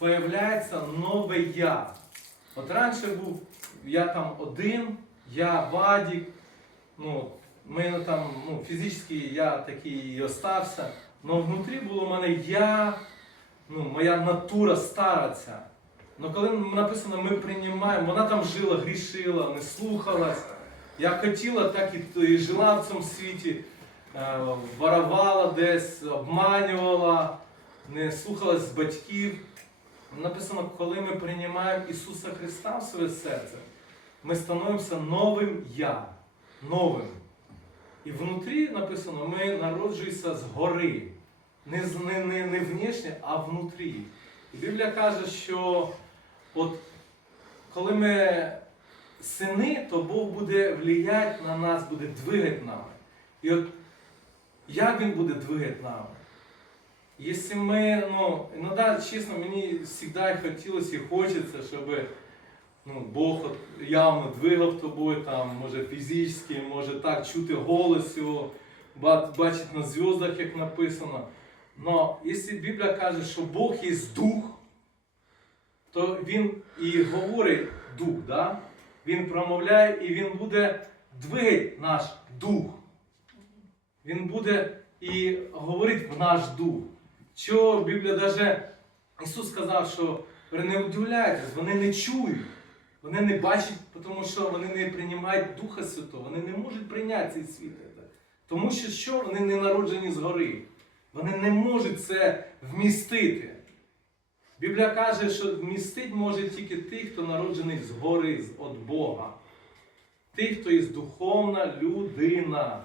появляється нове я. От раніше був я там один, я Вадік, ну, мене там ну, фізично я такий і остався. але внутрі було в мене я, ну, моя натура стара ця. Ну коли написано ми приймаємо, вона там жила, грішила, не слухалась. Я хотіла, так і, і жила в цьому світі, е, воровала десь, обманювала, не слухалась батьків. Написано, коли ми приймаємо Ісуса Христа в своє серце, ми становимося новим я, новим. І внутрі написано, ми народжуємося згори. Не, не, не, не внешне, а внутрі. І Біблія каже, що от коли ми сини, то Бог буде влиять на нас, буде двигати нами. І от як Він буде двигати нами? Якщо ми, ну, іноді, чесно, мені завжди хотілося і хочеться, щоб ну, Бог явно двигав тобою, там, може фізично, може так, чути голос його, ба- бачити на зв'язках, як написано. Но якщо Біблія каже, що Бог є дух, то Він і говорить дух, да? Він промовляє і Він буде двигати наш дух. Він буде і говорить в наш дух. Що Біблія даже Ісус сказав, що не удивляйтесь, вони не чують, вони не бачать, тому що вони не приймають Духа Святого, вони не можуть прийняти цей світ. Тому що що? Вони не народжені згори. Вони не можуть це вмістити. Біблія каже, що вмістить може тільки тих, хто народжений згори, від Бога. Тих, хто є духовна людина.